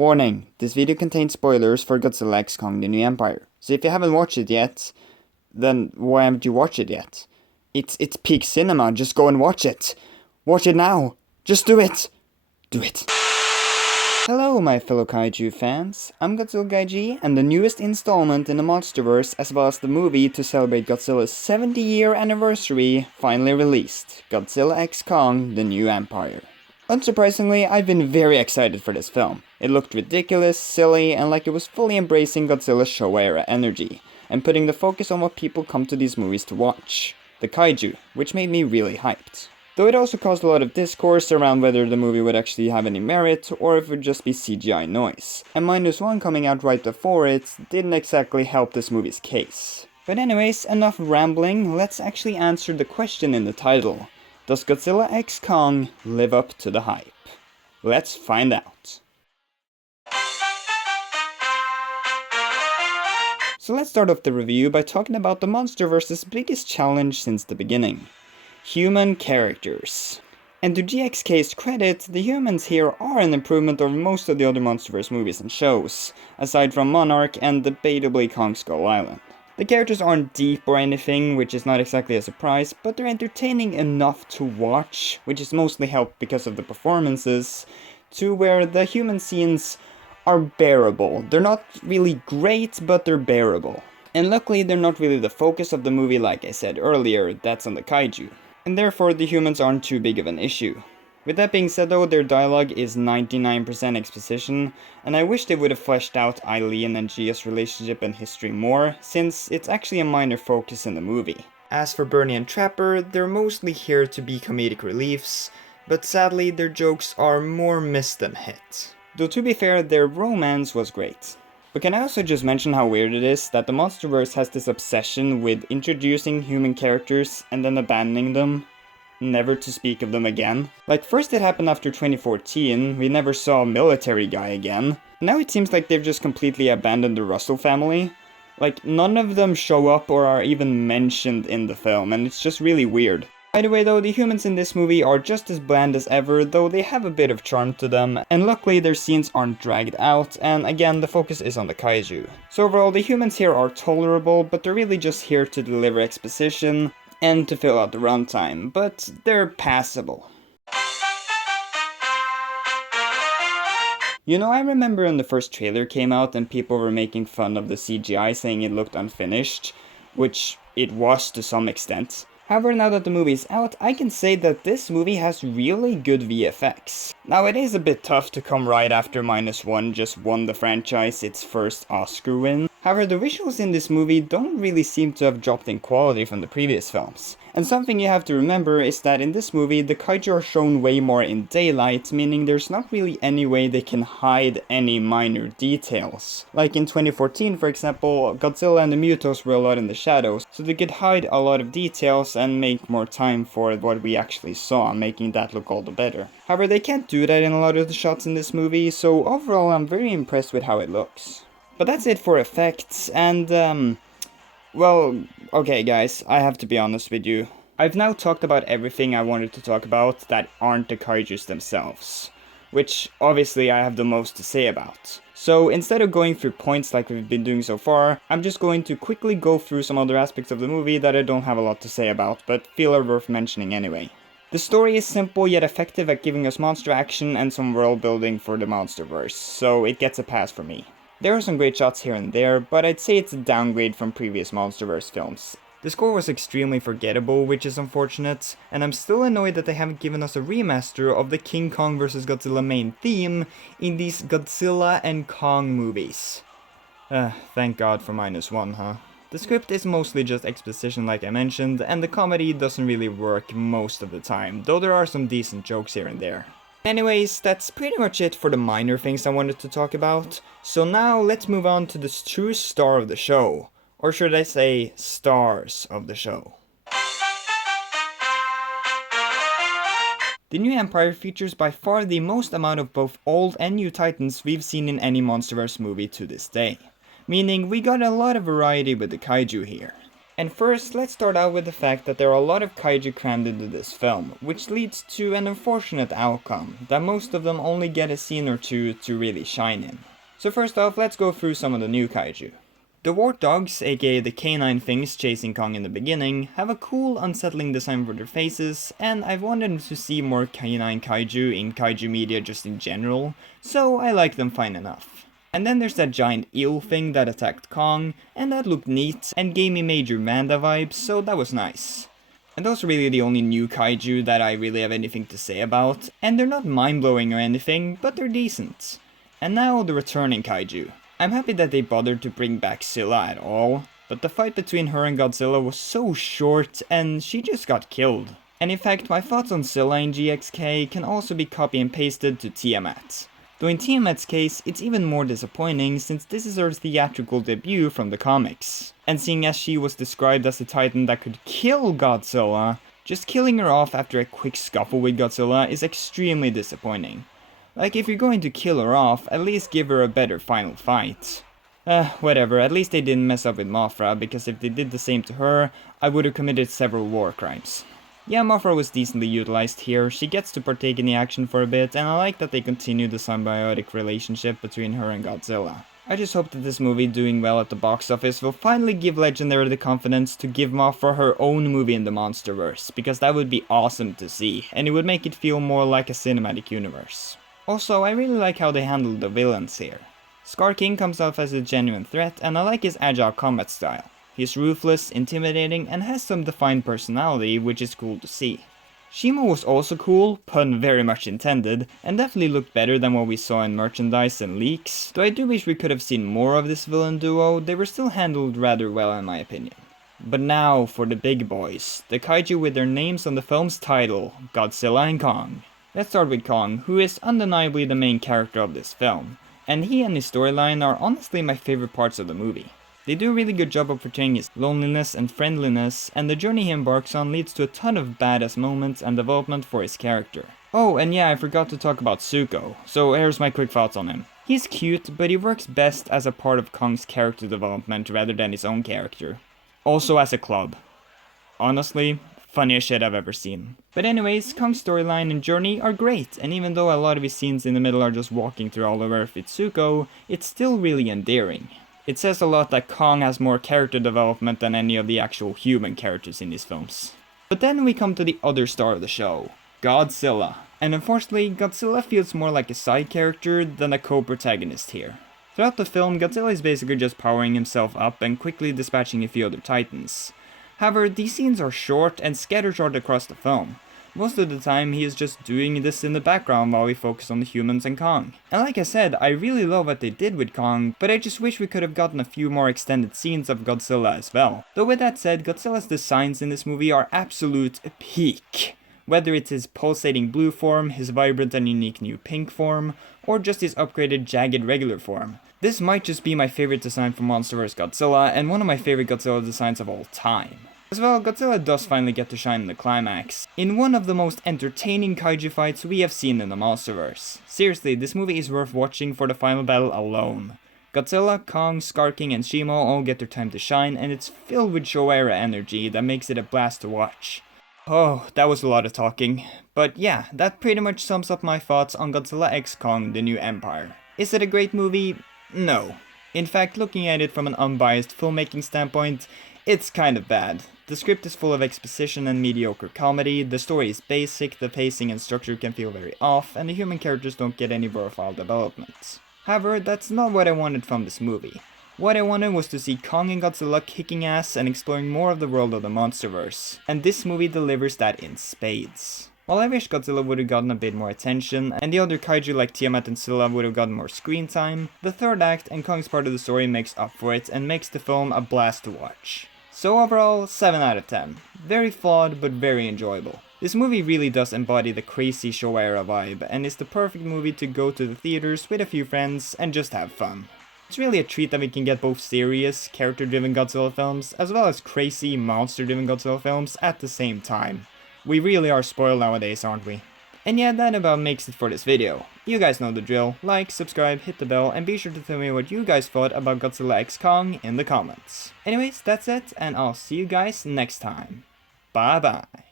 Warning, this video contains spoilers for Godzilla X Kong: The New Empire. So if you haven't watched it yet, then why haven't you watched it yet? It's peak cinema, just go and watch it. Watch it now. Just do it. Do it. Hello my fellow Kaiju fans, I'm Godzilla Kaiju, and the newest installment in the Monsterverse as well as the movie to celebrate Godzilla's 70-year anniversary finally released, Godzilla X Kong: The New Empire. Unsurprisingly, I've been very excited for this film. It looked ridiculous, silly, and like it was fully embracing Godzilla's Showa era energy, and putting the focus on what people come to these movies to watch, the Kaiju, which made me really hyped. Though it also caused a lot of discourse around whether the movie would actually have any merit, or if it would just be CGI noise. And -1 coming out right before it didn't exactly help this movie's case. But anyways, enough rambling, let's actually answer the question in the title. Does Godzilla X Kong live up to the hype? Let's find out. So let's start off the review by talking about the Monsterverse's biggest challenge since the beginning. Human characters. And to GXK's credit, the humans here are an improvement over most of the other Monsterverse movies and shows, aside from Monarch and debatably Kong Skull Island. The characters aren't deep or anything, which is not exactly a surprise, but they're entertaining enough to watch, which is mostly helped because of the performances, to where the human scenes are bearable. They're not really great, but they're bearable. And luckily they're not really the focus of the movie like I said earlier, that's on the Kaiju. And therefore the humans aren't too big of an issue. With that being said though, their dialogue is 99% exposition, and I wish they would have fleshed out Eileen and Gia's relationship and history more, since it's actually a minor focus in the movie. As for Bernie and Trapper, they're mostly here to be comedic reliefs, but sadly their jokes are more miss than hit. Though to be fair, their romance was great. But can I also just mention how weird it is that the Monsterverse has this obsession with introducing human characters and then abandoning them, never to speak of them again. Like first it happened after 2014, we never saw a military guy again. Now it seems like they've just completely abandoned the Russell family. Like none of them show up or are even mentioned in the film, and it's just really weird. By the way though, the humans in this movie are just as bland as ever, though they have a bit of charm to them, and luckily their scenes aren't dragged out, and again the focus is on the Kaiju. So overall the humans here are tolerable, but they're really just here to deliver exposition and to fill out the runtime, but they're passable. You know, I remember when the first trailer came out and people were making fun of the CGI saying it looked unfinished, which it was to some extent. However, now that the movie is out, I can say that this movie has really good VFX. Now it is a bit tough to come right after -1 just won the franchise its first Oscar win. However, the visuals in this movie don't really seem to have dropped in quality from the previous films. And something you have to remember is that in this movie, the Kaiju are shown way more in daylight, meaning there's not really any way they can hide any minor details. Like in 2014, for example, Godzilla and the Mutos were a lot in the shadows, so they could hide a lot of details and make more time for what we actually saw, making that look all the better. However, they can't do that in a lot of the shots in this movie, so overall I'm very impressed with how it looks. But that's it for effects, and well, okay guys, I have to be honest with you. I've now talked about everything I wanted to talk about that aren't the Kaijus themselves, which obviously I have the most to say about. So instead of going through points like we've been doing so far, I'm just going to quickly go through some other aspects of the movie that I don't have a lot to say about, but feel are worth mentioning anyway. The story is simple yet effective at giving us monster action and some world building for the Monsterverse, so it gets a pass from me. There are some great shots here and there, but I'd say it's a downgrade from previous Monsterverse films. The score was extremely forgettable, which is unfortunate, and I'm still annoyed that they haven't given us a remaster of the King Kong vs Godzilla main theme in these Godzilla and Kong movies. Thank God for -1, huh? The script is mostly just exposition like I mentioned, and the comedy doesn't really work most of the time, though there are some decent jokes here and there. Anyways, that's pretty much it for the minor things I wanted to talk about, so now let's move on to the true star of the show, or should I say, stars of the show. The New Empire features by far the most amount of both old and new titans we've seen in any Monsterverse movie to this day, meaning we got a lot of variety with the Kaiju here. And first, let's start out with the fact that there are a lot of kaiju crammed into this film, which leads to an unfortunate outcome, that most of them only get a scene or two to really shine in. So first off, let's go through some of the new kaiju. The wart dogs, aka the canine things chasing Kong in the beginning, have a cool, unsettling design for their faces, and I've wanted to see more canine kaiju in kaiju media just in general, so I like them fine enough. And then there's that giant eel thing that attacked Kong, and that looked neat and gave me major Manda vibes, so that was nice. And those are really the only new kaiju that I really have anything to say about, and they're not mind-blowing or anything, but they're decent. And now the returning kaiju. I'm happy that they bothered to bring back Scylla at all, but the fight between her and Godzilla was so short and she just got killed. And in fact, my thoughts on Scylla in GXK can also be copy and pasted to Tiamat. Though in Tiamat's case, it's even more disappointing since this is her theatrical debut from the comics. And seeing as she was described as a titan that could kill Godzilla, just killing her off after a quick scuffle with Godzilla is extremely disappointing. Like, if you're going to kill her off, at least give her a better final fight. Whatever, at least they didn't mess up with Mothra, because if they did the same to her, I would have committed several war crimes. Yeah, Mothra was decently utilized here, she gets to partake in the action for a bit, and I like that they continue the symbiotic relationship between her and Godzilla. I just hope that this movie doing well at the box office will finally give Legendary the confidence to give Mothra her own movie in the Monsterverse, because that would be awesome to see, and it would make it feel more like a cinematic universe. Also, I really like how they handled the villains here. Scar King comes off as a genuine threat, and I like his agile combat style. He's ruthless, intimidating, and has some defined personality, which is cool to see. Shimo was also cool, pun very much intended, and definitely looked better than what we saw in merchandise and leaks, though I do wish we could have seen more of this villain duo. They were still handled rather well in my opinion. But now for the big boys, the kaiju with their names on the film's title, Godzilla and Kong. Let's start with Kong, who is undeniably the main character of this film, and he and his storyline are honestly my favorite parts of the movie. They do a really good job of portraying his loneliness and friendliness, and the journey he embarks on leads to a ton of badass moments and development for his character. Oh, and yeah, I forgot to talk about Zuko, so here's my quick thoughts on him. He's cute, but he works best as a part of Kong's character development rather than his own character. Also as a club. Honestly, funniest shit I've ever seen. But anyways, Kong's storyline and journey are great, and even though a lot of his scenes in the middle are just walking through all of Earth with Zuko, it's still really endearing. It says a lot that Kong has more character development than any of the actual human characters in these films. But then we come to the other star of the show, Godzilla. And unfortunately, Godzilla feels more like a side character than a co-protagonist here. Throughout the film, Godzilla is basically just powering himself up and quickly dispatching a few other titans. However, these scenes are short and scattershot across the film. Most of the time he is just doing this in the background while we focus on the humans and Kong. And like I said, I really love what they did with Kong, but I just wish we could have gotten a few more extended scenes of Godzilla as well. Though with that said, Godzilla's designs in this movie are absolute peak. Whether it's his pulsating blue form, his vibrant and unique new pink form, or just his upgraded jagged regular form. This might just be my favorite design from Monsterverse Godzilla, and one of my favorite Godzilla designs of all time. As well, Godzilla does finally get to shine in the climax, in one of the most entertaining kaiju fights we have seen in the Monsterverse. Seriously, this movie is worth watching for the final battle alone. Godzilla, Kong, Scar King, and Shimo all get their time to shine, and it's filled with Showa-era energy that makes it a blast to watch. Oh, that was a lot of talking. But yeah, that pretty much sums up my thoughts on Godzilla x Kong: The New Empire. Is it a great movie? No. In fact, looking at it from an unbiased filmmaking standpoint, it's kind of bad. The script is full of exposition and mediocre comedy, the story is basic, the pacing and structure can feel very off, and the human characters don't get any worthwhile development. However, that's not what I wanted from this movie. What I wanted was to see Kong and Godzilla kicking ass and exploring more of the world of the Monsterverse, and this movie delivers that in spades. While I wish Godzilla would have gotten a bit more attention, and the other kaiju like Tiamat and Scylla would have gotten more screen time, the third act and Kong's part of the story makes up for it and makes the film a blast to watch. So overall, 7 out of 10. Very flawed, but very enjoyable. This movie really does embody the crazy Showa-era vibe, and is the perfect movie to go to the theaters with a few friends and just have fun. It's really a treat that we can get both serious, character-driven Godzilla films, as well as crazy, monster-driven Godzilla films at the same time. We really are spoiled nowadays, aren't we? And yeah, that about makes it for this video. You guys know the drill. Like, subscribe, hit the bell, and be sure to tell me what you guys thought about Godzilla x Kong in the comments. Anyways, that's it, and I'll see you guys next time. Bye bye.